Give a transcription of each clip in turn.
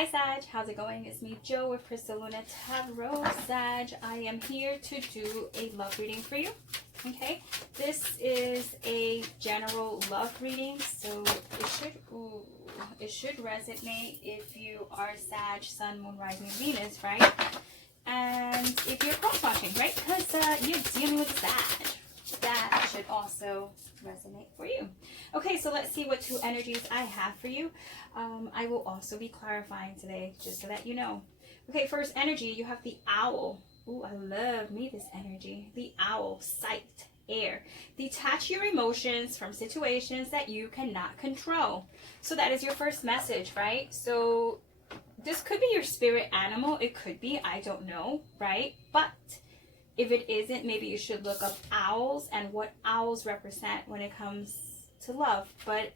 Hi Sag, how's it going? It's me, Joe, with Crystal Luna Tarot. Sag, I am here to do a love reading for you. Okay, this is a general love reading, so it should resonate if you are Sag, Sun, Moon, Rising, Venus, right? And if you're cross-watching, right? Because you're dealing with Sag. That should also resonate for you. Okay, so let's see what two energies I have for you. I will also be clarifying today, just so that you know. Okay, first energy, you have the owl. Ooh, I love me this energy. The owl, psyched, air. Detach your emotions from situations that you cannot control. So that is your first message, right? So this could be your spirit animal. It could be, I don't know, right? But if it isn't, maybe you should look up owls and what owls represent when it comes to love. But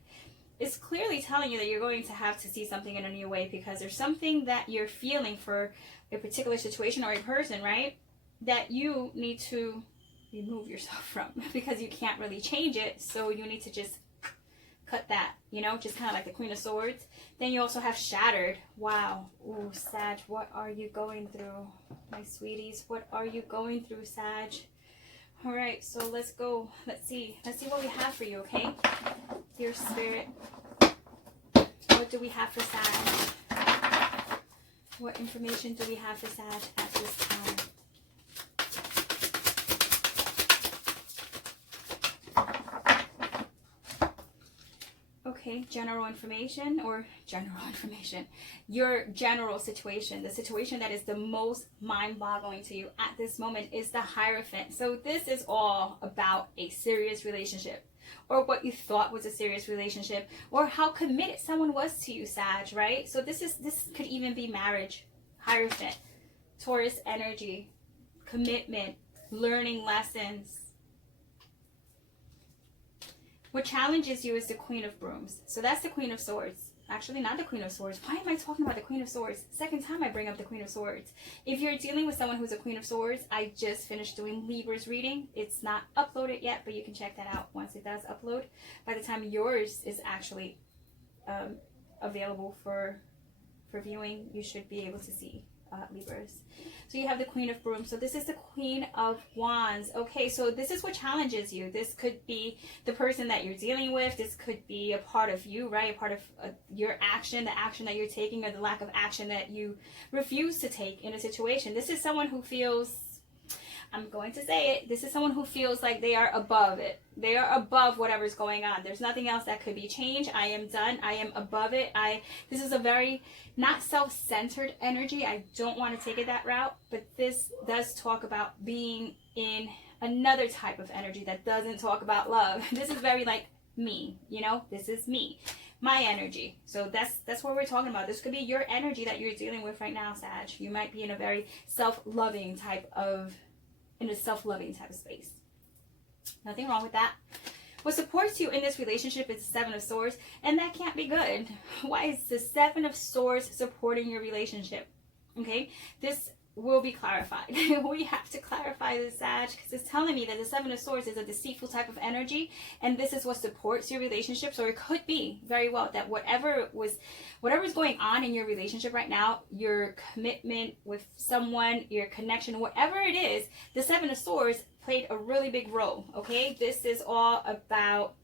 it's clearly telling you that you're going to have to see something in a new way, because there's something that you're feeling for a particular situation or a person, right? That you need to remove yourself from, because you can't really change it. So you need to just cut that, you know, just kind of like the Queen of Swords. Then you also have shattered. Wow. Ooh, Sag, what are you going through, my sweeties? What are you going through, Sag? All right, so let's go. Let's see what we have for you, okay? Dear Spirit, what do we have for Sag? What information do we have for Sag at this time? Okay, general information, your general situation, the situation that is the most mind-boggling to you at this moment is the Hierophant. So this is all about a serious relationship, or what you thought was a serious relationship, or how committed someone was to you, Sag, right? So this could even be marriage. Hierophant, Taurus energy, commitment, learning lessons. What challenges you is the Queen of Brooms. So that's the Queen of Swords. Actually, not the Queen of Swords. Why am I talking about the Queen of Swords? Second time I bring up the Queen of Swords. If you're dealing with someone who's a Queen of Swords, I just finished doing Libra's reading. It's not uploaded yet, but you can check that out once it does upload. By the time yours is actually available for viewing, you should be able to see Libras. So you have the Queen of Brooms. So this is the Queen of Wands. Okay, so this is what challenges you. This could be the person that you're dealing with. This could be a part of you, right? A part of your action, the action that you're taking, or the lack of action that you refuse to take in a situation. This is someone who feels, I'm going to say it, this is someone who feels like they are above it. They are above whatever's going on. There's nothing else that could be changed. I am done. I am above it. This is a very not self-centered energy. I don't want to take it that route, but this does talk about being in another type of energy that doesn't talk about love. This is very like me, you know, this is me, my energy. So that's what we're talking about. This could be your energy that you're dealing with right now, Sag. You might be in a very self-loving type of space. Nothing wrong with that. What supports you in this relationship is the Seven of Swords, and that can't be good. Why is the Seven of Swords supporting your relationship? Okay, this will be clarified. We have to clarify this, Sag, because it's telling me that the Seven of Swords is a deceitful type of energy, and this is what supports your relationship. So it could be very well that whatever's going on in your relationship right now, your commitment with someone, your connection, whatever it is, the Seven of Swords played a really big role. Okay, this is all about,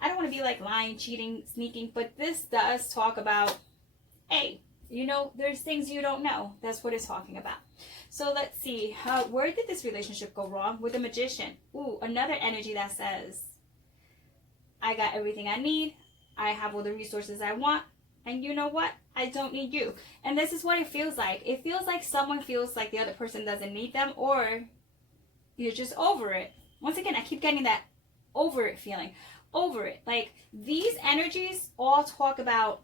I don't want to be like lying, cheating, sneaking, but this does talk about, hey, you know, there's things you don't know. That's what it's talking about. So let's see, where did this relationship go wrong? With the Magician. Ooh, another energy that says, I got everything I need, I have all the resources I want, and you know what? I don't need you. And this is what it feels like. It feels like someone feels like the other person doesn't need them, or you're just over it. Once again, I keep getting that over it feeling. Over it. Like, these energies all talk about,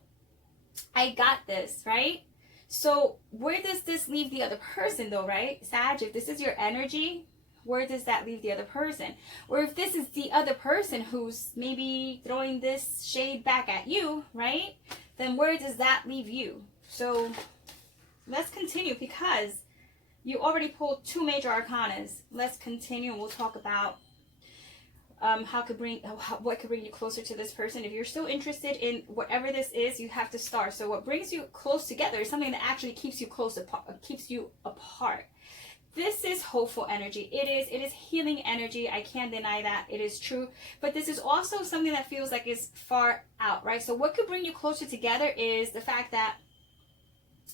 I got this, right? So where does this leave the other person though, right? Sag, if this is your energy, where does that leave the other person? Or if this is the other person who's maybe throwing this shade back at you, right? Then where does that leave you? So let's continue, because you already pulled two major arcanas. Let's continue and we'll talk about what could bring you closer to this person. If you're still interested in whatever this is, you have to start. So what brings you close together is something that actually keeps you apart. This is hopeful energy. It is healing energy. I can't deny that. It is true. But this is also something that feels like it's far out, right? So what could bring you closer together is the fact that,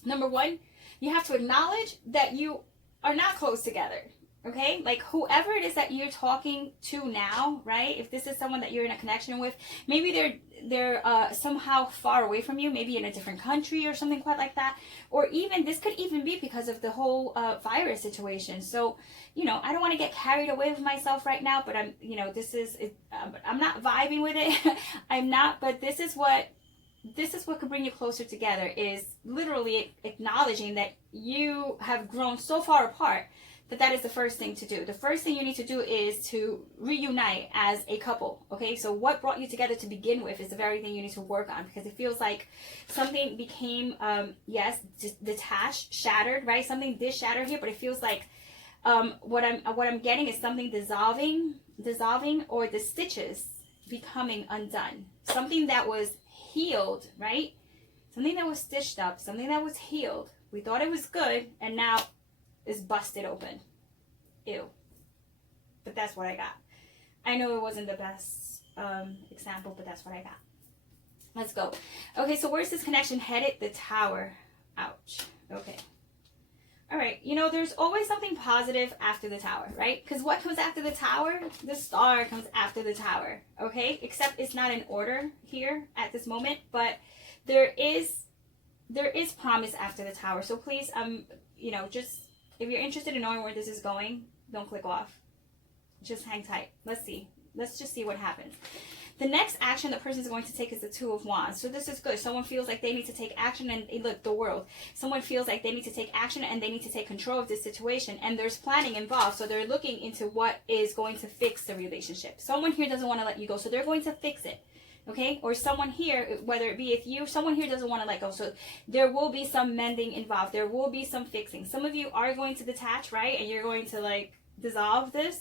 number one, you have to acknowledge that you are not close together. Okay, like whoever it is that you're talking to now, right? If this is someone that you're in a connection with, maybe they're somehow far away from you, maybe in a different country or something quite like that. Or even, this could even be because of the whole virus situation. So, you know, I don't want to get carried away with myself right now, but I'm, you know, I'm not vibing with it. I'm not, but this is what could bring you closer together, is literally acknowledging that you have grown so far apart that is the first thing to do. The first thing you need to do is to reunite as a couple, okay? So what brought you together to begin with is the very thing you need to work on, because it feels like something became, yes, detached, shattered, right? Something did shatter here, but it feels like what I'm getting is something dissolving, or the stitches becoming undone. Something that was healed, right? Something that was stitched up, something that was healed. We thought it was good, and now is busted open. Ew. But that's what I got. I know it wasn't the best example, but that's what I got. Let's go. Okay, so where's this connection headed? The Tower. Ouch. Okay. All right. You know, there's always something positive after the Tower, right? Because what comes after the Tower? The Star comes after the Tower. Okay? Except it's not in order here at this moment, but there is promise after the Tower. So please, you know, just, if you're interested in knowing where this is going, don't click off. Just hang tight. Let's see. Let's just see what happens. The next action the person is going to take is the Two of Wands. So this is good. Someone feels like they need to take action, and look, the world. Someone feels like they need to take action and they need to take control of this situation, and there's planning involved. So they're looking into what is going to fix the relationship. Someone here doesn't want to let you go, so they're going to fix it. Okay, or someone here, whether it be if you, someone here doesn't want to let go. So there will be some mending involved. There will be some fixing. Some of you are going to detach, right? And you're going to like dissolve this,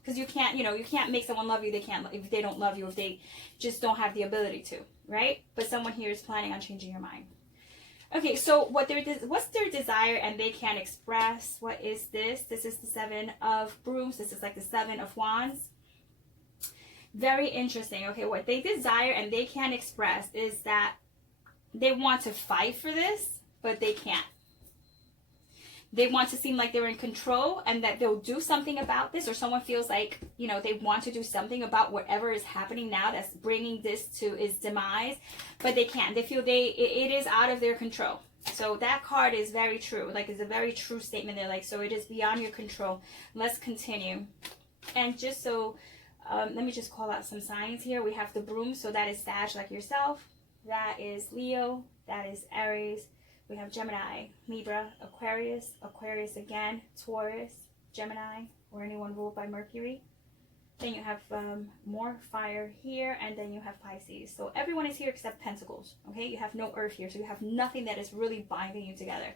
because you can't, you know, you can't make someone love you. They can't, if they don't love you, if they just don't have the ability to, right? But someone here is planning on changing your mind. Okay, so what's their desire and they can't express? What is this? This is the Seven of Brooms. This is like the Seven of Wands. Very interesting. Okay, what they desire and they can't express is that they want to fight for this, but they can't. They want to seem like they're in control and that they'll do something about this, or someone feels like, you know, they want to do something about whatever is happening now that's bringing this to its demise, but they can't. They feel it is out of their control. So that card is very true. Like, it's a very true statement. They're like, so it is beyond your control. Let's continue. And just so, let me just call out some signs here. We have the Broom, so that is Sag, like yourself. That is Leo. That is Aries. We have Gemini, Libra, Aquarius, Aquarius again, Taurus, Gemini, or anyone ruled by Mercury. Then you have more fire here, and then you have Pisces. So everyone is here except Pentacles, okay? You have no Earth here, so you have nothing that is really binding you together.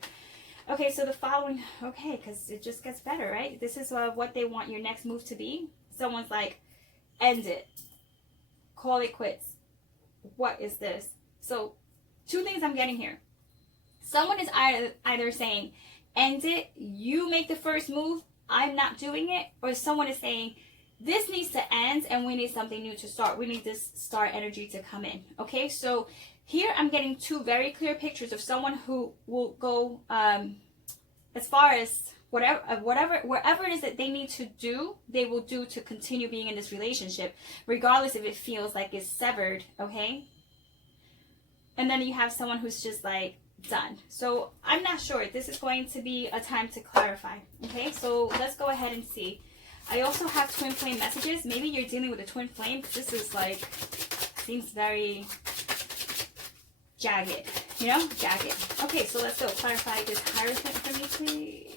Okay, so the following, okay, because it just gets better, right? This is what they want your next move to be. Someone's like, end it. Call it quits. What is this? So two things I'm getting here. Someone is either saying, end it, you make the first move, I'm not doing it. Or someone is saying, this needs to end and we need something new to start. We need this star energy to come in. Okay, so here I'm getting two very clear pictures of someone who will go as far as wherever it is that they need to do, they will do to continue being in this relationship, regardless if it feels like it's severed, okay? And then you have someone who's just like, done. So I'm not sure. This is going to be a time to clarify. Okay, so let's go ahead and see. I also have twin flame messages. Maybe you're dealing with a twin flame. This is like, seems very jagged, you know, jagged. Okay, so let's go. Clarify this Hierophant for me, please.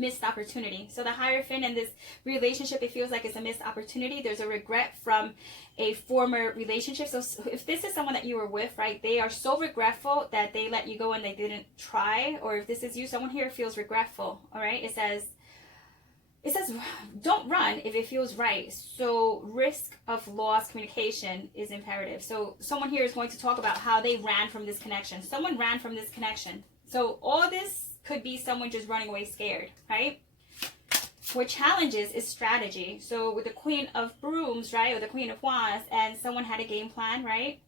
Missed opportunity. So the Hierophant in this relationship, it feels like it's a missed opportunity. There's a regret from a former relationship. So if this is someone that you were with, right, they are so regretful that they let you go and they didn't try. Or if this is you, someone here feels regretful. All right, it says it says don't run if it feels right. So risk of lost communication is imperative. So someone here is going to talk about how they ran from this connection. Someone ran from this connection. So all this could be someone just running away scared, right? What challenges is strategy. So with the Queen of Brooms, right, or the Queen of Wands, and someone had a game plan, right?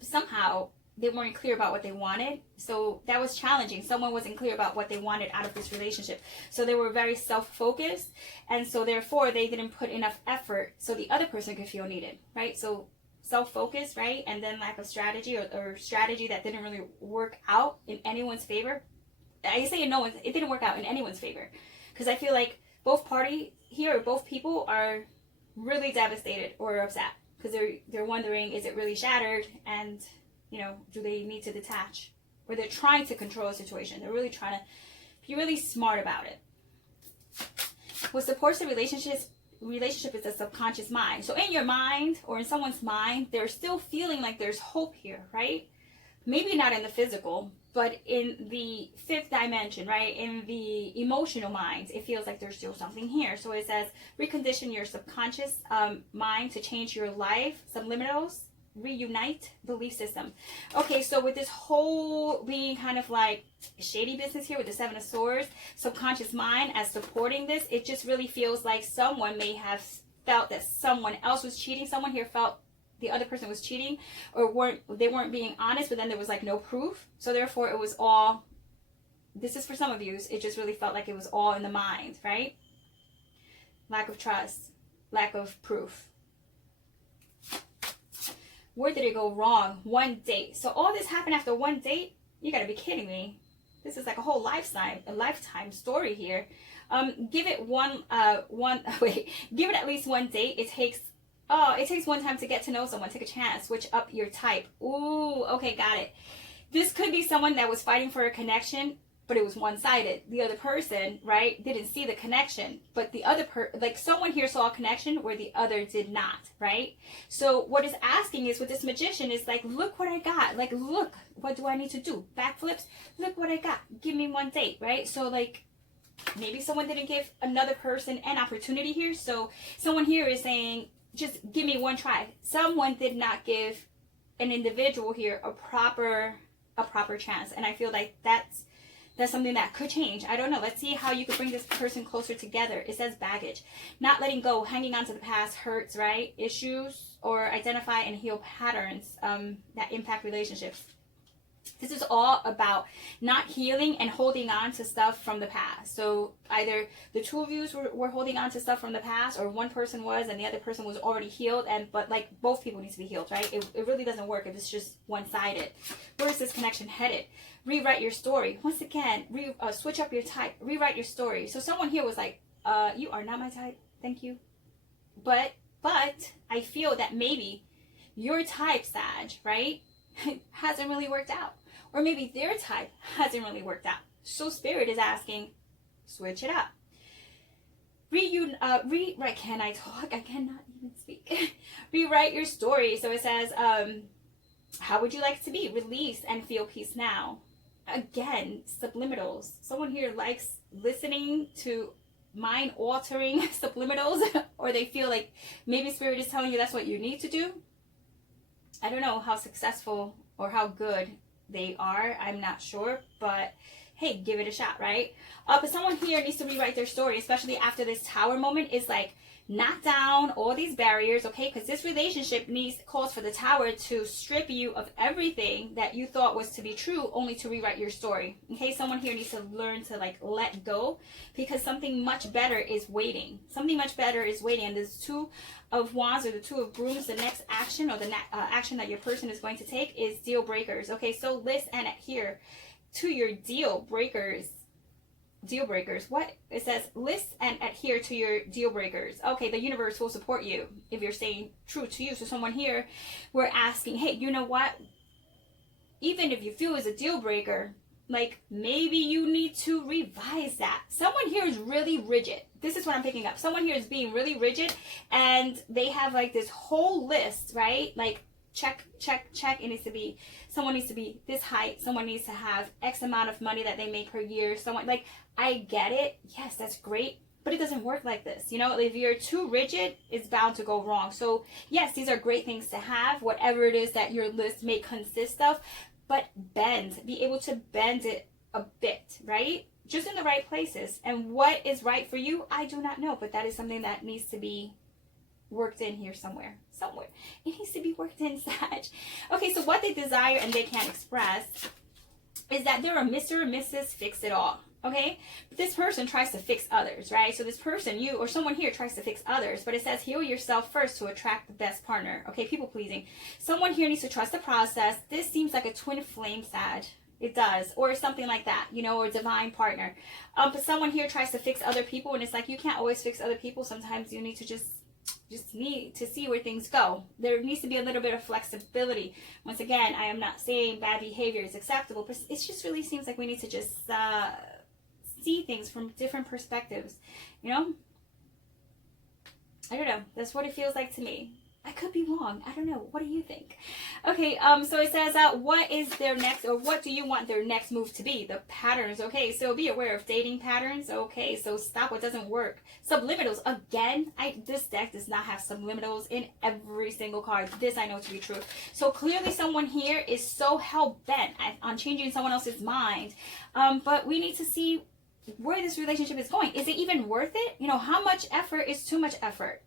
Somehow they weren't clear about what they wanted. So that was challenging. Someone wasn't clear about what they wanted out of this relationship. So they were very self-focused. And so therefore they didn't put enough effort so the other person could feel needed, right? So self-focused, right? And then lack of strategy, or strategy that didn't really work out in anyone's favor. I say it didn't work out in anyone's favor. Because I feel like both party here, or both people, are really devastated or upset. Because they're wondering, is it really shattered? And, you know, do they need to detach? Or they're trying to control a situation. They're really trying to be really smart about it. What supports the relationship is the subconscious mind. So in your mind, or in someone's mind, they're still feeling like there's hope here, right? Maybe not in the physical, but in the fifth dimension, right? In the emotional mind, it feels like there's still something here. So it says, recondition your subconscious mind to change your life. Subliminals, reunite belief system. Okay, so with this whole being kind of like shady business here with the Seven of Swords, subconscious mind as supporting this, it just really feels like someone may have felt that someone else was cheating. Someone here felt the other person was cheating, or they weren't being honest, but then there was like no proof. So therefore it was all, this is for some of you, it just really felt like it was all in the mind, right? Lack of trust, lack of proof. Where did it go wrong? One date. So all this happened after one date? You gotta be kidding me. This is like a whole lifetime story here. Give it give it at least one date. It takes one time to get to know someone. Take a chance. Switch up your type. Ooh, okay, got it. This could be someone that was fighting for a connection, but it was one-sided. The other person, right, didn't see the connection, but the other like someone here saw a connection where the other did not, right? So what it's asking is, with this Magician, is like, look what I got. Like, look, what do I need to do? Backflips? Look what I got. Give me one date, right? So like, maybe someone didn't give another person an opportunity here. So someone here is saying, just give me one try. Someone did not give an individual here a proper chance. And I feel like that's something that could change. I don't know. Let's see how you could bring this person closer together. It says baggage. Not letting go, hanging on to the past hurts, right? Issues, or identify and heal patterns that impact relationships. This is all about not healing and holding on to stuff from the past. So either the two of you were holding on to stuff from the past, or one person was and the other person was already healed, but like both people need to be healed, right? It really doesn't work if it's just one-sided. Where is this connection headed? Rewrite your story. Once again, switch up your type. Rewrite your story. So someone here was like, you are not my type. Thank you. But I feel that maybe your type, Sag, right, hasn't really worked out. Or maybe their type hasn't really worked out. So Spirit is asking, switch it up. Can I talk? I cannot even speak. Rewrite your story. So it says, how would you like to be? Release and feel peace now. Again, subliminals. Someone here likes listening to mind-altering subliminals, or they feel like maybe Spirit is telling you that's what you need to do. I don't know how successful or how good they are. I'm not sure, but hey, give it a shot, right? But someone here needs to rewrite their story, especially after this Tower moment. Is like, knock down all these barriers, okay? Because this relationship calls for the Tower to strip you of everything that you thought was to be true, only to rewrite your story. Okay, someone here needs to learn to like let go, because something much better is waiting. Something much better is waiting. And this Two of Wands or the Two of Brooms, the next action, or the action that your person is going to take, is deal breakers. Okay, so list and adhere to your deal breakers. Deal breakers. What? It says list and adhere to your deal breakers. Okay, the universe will support you if you're staying true to you. So someone here, we're asking, hey, you know what? Even if you feel it's a deal breaker, like maybe you need to revise that. Someone here is really rigid. This is what I'm picking up. Someone here is being really rigid, and they have like this whole list, right? Like check. It needs to be, someone needs to be this height. Someone needs to have X amount of money that they make per year. Someone, like, I get it. Yes, that's great. But it doesn't work like this. You know, if you're too rigid, it's bound to go wrong. So yes, these are great things to have, whatever it is that your list may consist of, but bend, be able to bend it a bit, right? Just in the right places. And what is right for you, I do not know, but that is something that needs to be worked in here somewhere. It needs to be worked in, Sag. Okay, so what they desire and they can't express is that they're a Mr. or Mrs. Fix-It-All. Okay, but this person tries to fix others, right? So this person, you or someone here, tries to fix others, but it says heal yourself first to attract the best partner. Okay, people pleasing. Someone here needs to trust the process. This seems like a twin flame, Sag. It does, or something like that, you know, or a divine partner. But someone here tries to fix other people, and it's like you can't always fix other people. Sometimes you need to just need to see where things go. There needs to be a little bit of flexibility. Once again, I am not saying bad behavior is acceptable, but it just really seems like we need to just see things from different perspectives, you know? I don't know. That's what it feels like to me. I could be wrong. I don't know. What do you think? Okay, so it says, what is their next, or what do you want their next move to be? The patterns. Okay, so be aware of dating patterns. Okay, so stop what doesn't work. Subliminals. Again, this deck does not have subliminals in every single card. This I know to be true. So clearly someone here is so hell-bent on changing someone else's mind. But we need to see where this relationship is going. Is it even worth it? You know, how much effort is too much effort?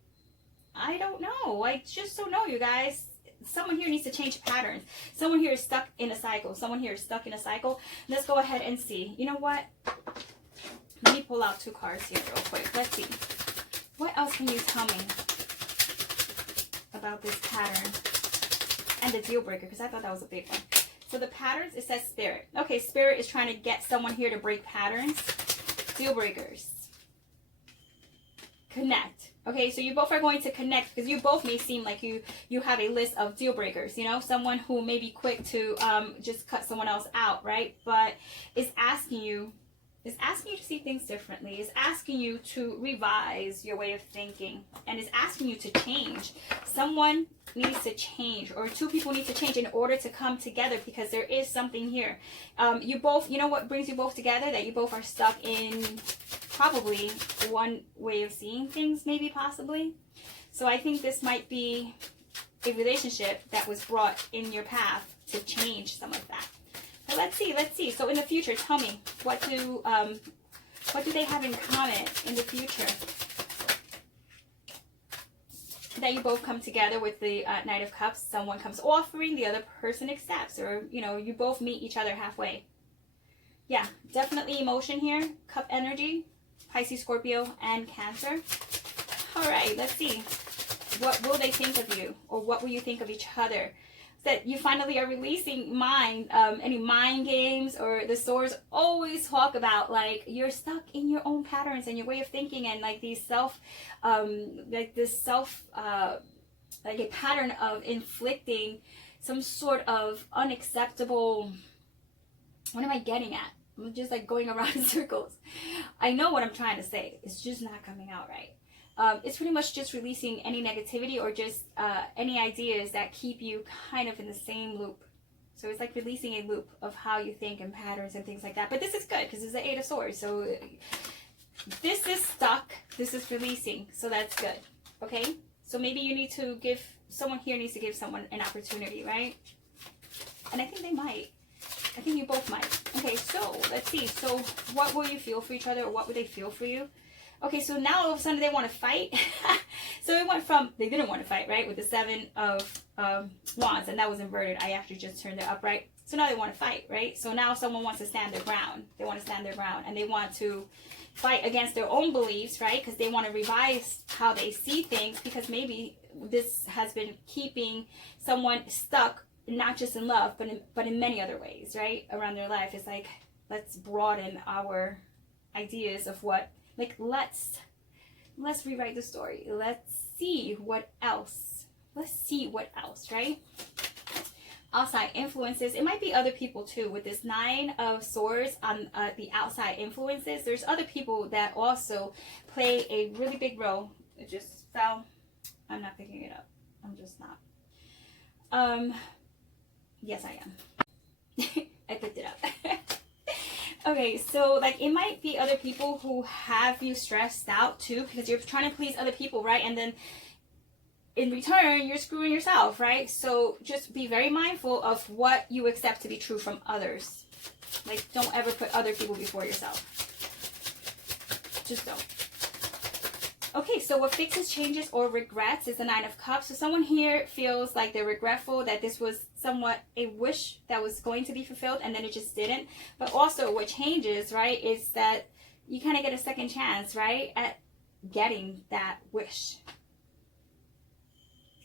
I don't know. I just don't know, you guys. Someone here needs to change patterns. Someone here is stuck in a cycle. Someone here is stuck in a cycle. Let's go ahead and see. You know what? Let me pull out 2 cards here real quick. Let's see. What else can you tell me about this pattern and the deal breaker? Because I thought that was a big one. So the patterns, it says spirit. Okay, spirit is trying to get someone here to break patterns. Deal breakers. Connect. Okay, so you both are going to connect because you both may seem like you have a list of deal breakers, you know, someone who may be quick to just cut someone else out, right? But is asking you to see things differently, is asking you to revise your way of thinking, and is asking you to change. Someone needs to change, or 2 people need to change in order to come together, because there is something here. You both, you know what brings you both together? That you both are stuck in probably one way of seeing things, maybe, possibly. So I think this might be a relationship that was brought in your path to change some of that. But let's see. So in the future, tell me, what do they have in common in the future? That you both come together with the Knight of Cups. Someone comes offering, the other person accepts, or, you know, you both meet each other halfway. Yeah, definitely emotion here. Cup energy. Pisces, Scorpio, and Cancer. All right, let's see. What will they think of you? Or what will you think of each other? That you finally are releasing any mind games, or the swords always talk about, like, you're stuck in your own patterns and your way of thinking, and like these like a pattern of inflicting some sort of unacceptable, what am I getting at? I'm just like going around in circles. I know what I'm trying to say. It's just not coming out right. It's pretty much just releasing any negativity, or just any ideas that keep you kind of in the same loop. So it's like releasing a loop of how you think and patterns and things like that. But this is good because it's the 8 of Swords. So this is stuck. This is releasing. So that's good. Okay? So maybe you need to someone here needs to give someone an opportunity, right? And I think they might. I think you both might. Okay, so let's see. So what will you feel for each other, or what would they feel for you? Okay, so now all of a sudden they want to fight. So it went from, they didn't want to fight, right? With the 7 of Wands, and that was inverted. I actually just turned it upright. So now they want to fight, right? So now someone wants to stand their ground. They want to stand their ground, and they want to fight against their own beliefs, right? Because they want to revise how they see things, because maybe this has been keeping someone stuck, not just in love, but in many other ways, right? Around their life. It's like, let's broaden our ideas of what, like, let's rewrite the story. Let's see what else. Let's see what else, right? Outside influences. It might be other people too. With this 9 of Swords on the outside influences, there's other people that also play a really big role. It just fell. I'm not picking it up. I'm just not. Yes, I am. I picked it up. Okay, so like it might be other people who have you stressed out too, because you're trying to please other people, right? And then in return, you're screwing yourself, right? So just be very mindful of what you accept to be true from others. Like, don't ever put other people before yourself. Just don't. Okay, so what fixes, changes, or regrets is the Nine of Cups. So someone here feels like they're regretful that this was somewhat a wish that was going to be fulfilled and then it just didn't. But also what changes, right, is that you kind of get a second chance, right, at getting that wish.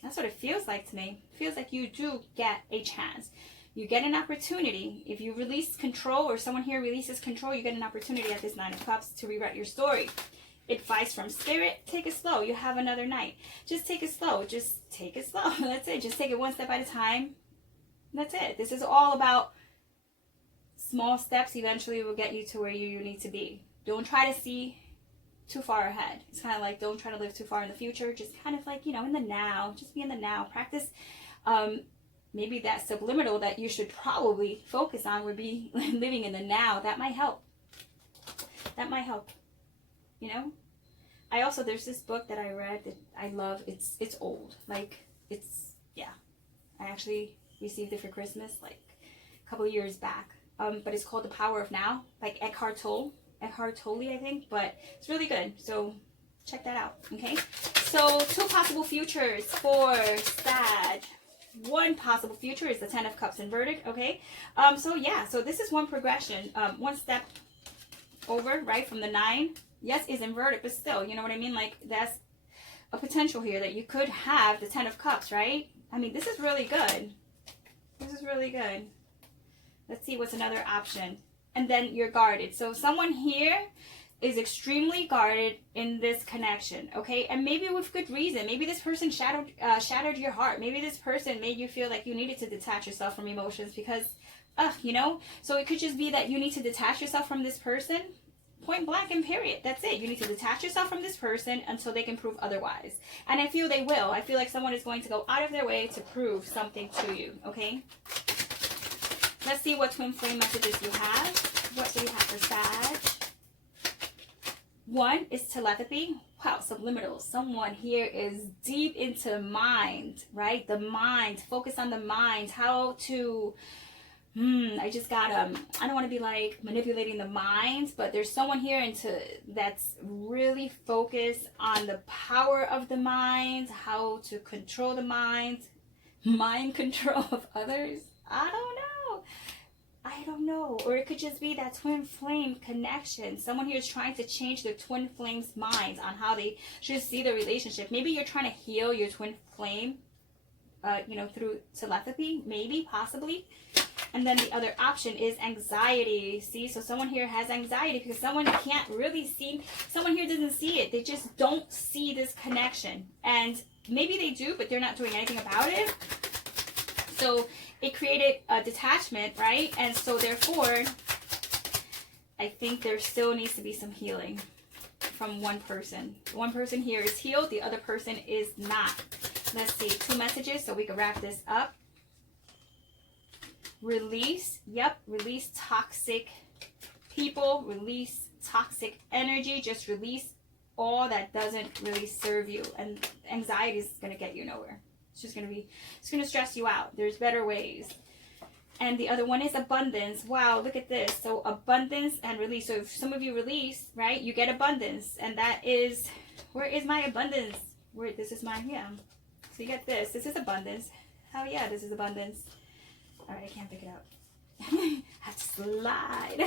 That's what it feels like to me. It feels like you do get a chance. You get an opportunity. If you release control, or someone here releases control, you get an opportunity at this Nine of Cups to rewrite your story. Advice from Spirit, take it slow. You have another night. Just take it slow. Just take it slow. That's it. Just take it one step at a time. That's it. This is all about small steps eventually will get you to where you need to be. Don't try to see too far ahead. It's kind of like, don't try to live too far in the future. Just kind of like, you know, in the now. Just be in the now. Practice maybe that subliminal that you should probably focus on would be living in the now. That might help. That might help. You know, I also, there's this book that I read that I love. It's old, like yeah, I actually received it for Christmas like a couple of years back, but it's called The Power of Now, like Eckhart Tolle, I think, but it's really good, so check that out. Okay, so 2 possible futures for Sag. One possible future is the Ten of Cups inverted. Okay, so yeah, so this is one progression, one step over, right, from the 9. Yes, is inverted, but still, you know what I mean? Like, that's a potential here that you could have the Ten of Cups, right? I mean, this is really good. This is really good. Let's see what's another option. And then you're guarded. So someone here is extremely guarded in this connection, okay? And maybe with good reason. Maybe this person shattered your heart. Maybe this person made you feel like you needed to detach yourself from emotions because, you know? So it could just be that you need to detach yourself from this person. Point blank and period. That's it. You need to detach yourself from this person until they can prove otherwise. And I feel they will. I feel like someone is going to go out of their way to prove something to you. Okay? Let's see what twin flame messages you have. What do you have for Sag? 1 is telepathy. Wow, subliminals. Someone here is deep into mind, right? The mind. Focus on the mind. How to... I just got, I don't want to be like manipulating the minds, but there's someone here that's really focused on the power of the mind, how to control the mind, mind control of others. I don't know. Or it could just be that twin flame connection. Someone here is trying to change their twin flame's minds on how they should see the relationship. Maybe you're trying to heal your twin flame, you know, through telepathy, maybe, possibly. And then the other option is anxiety. See, so someone here has anxiety because someone can't really see, someone here doesn't see it. They just don't see this connection. And maybe they do, but they're not doing anything about it. So it created a detachment, right? And so therefore, I think there still needs to be some healing from one person. One person here is healed. The other person is not. Let's see, 2 messages so we can wrap this up. Release, yep, release toxic people, release toxic energy, just release all that doesn't really serve you. And anxiety is going to get you nowhere. It's just going to be, it's going to stress you out. There's better ways. And the other one is abundance. Wow, look at this. So abundance and release. So if some of you release, right, you get abundance. And that is, where is my abundance? Where, this is my, yeah. So you get this. This is abundance. Hell yeah, this is abundance. All right, I can't pick it up. Have to slide.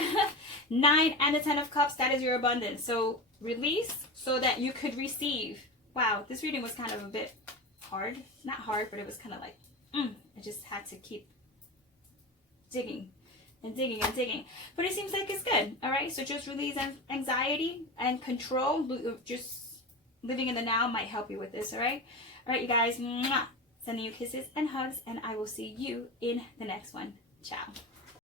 9 and the 10 of Cups, that is your abundance. So release so that you could receive. Wow, this reading was kind of a bit hard. Not hard, but it was kind of like, I just had to keep digging and digging and digging. But it seems like it's good. All right, so just release anxiety and control. Just living in the now might help you with this, all right? All right, you guys. Mwah. Sending you kisses and hugs, and I will see you in the next one. Ciao.